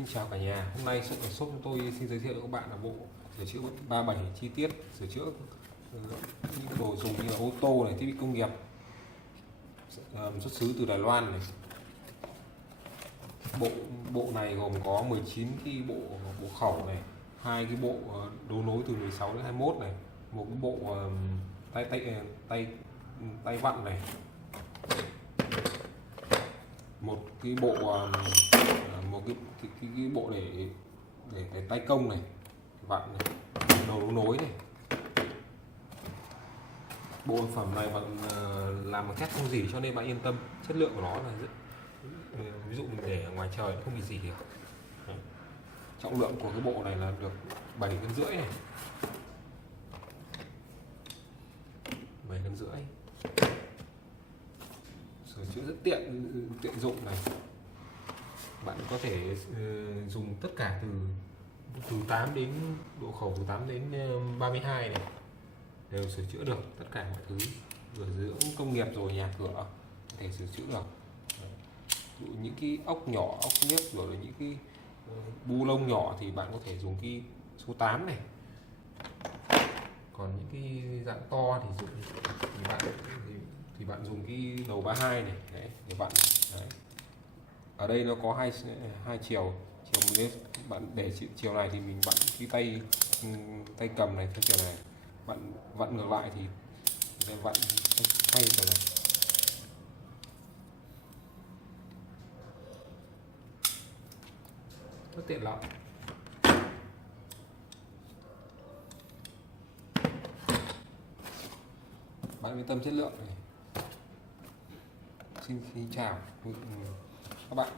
Xin chào cả nhà. Hôm nay shop của tôi xin giới thiệu với các bạn là bộ sửa chữa 37 chi tiết sửa chữa những đồ dùng như là ô tô này, thiết bị công nghiệp, xuất xứ từ Đài Loan này. Bộ này gồm có 19 cái bộ khẩu này, hai cái bộ đấu nối từ 16 đến 21 này, một cái bộ tay vặn này, một cái bộ cái bộ để tay công này, vặn này, đầu đấu nối này. Bộ sản phẩm này bạn làm bằng thép không rỉ cho nên bạn yên tâm, chất lượng của nó là ví dụ mình để ở ngoài trời nó không bị rỉ được. Đấy. Trọng lượng của cái bộ này là được 7,5 cân này, 7,5 cân. Sửa chữa rất tiện dụng này. Bạn có thể dùng tất cả từ 8 đến độ khẩu từ 8 đến 32 này, đều sửa chữa được tất cả mọi thứ, vừa dưỡng công nghiệp rồi nhà cửa có thể sửa chữa được. Dụ những cái ốc nhỏ, ốc nhức rồi là những cái bu lông nhỏ thì bạn có thể dùng cái số 8 này, còn những cái dạng to thì bạn dùng cái đầu 32 này. Đấy, để bạn đấy. Ở đây nó có hai chiều nếu bạn để chiều này thì mình vặn cái tay cầm này theo chiều này, bạn vặn ngược lại thì vặn thay chiều này. Rất tiện lợi. Bạn yên tâm chất lượng này. Xin chào các bạn.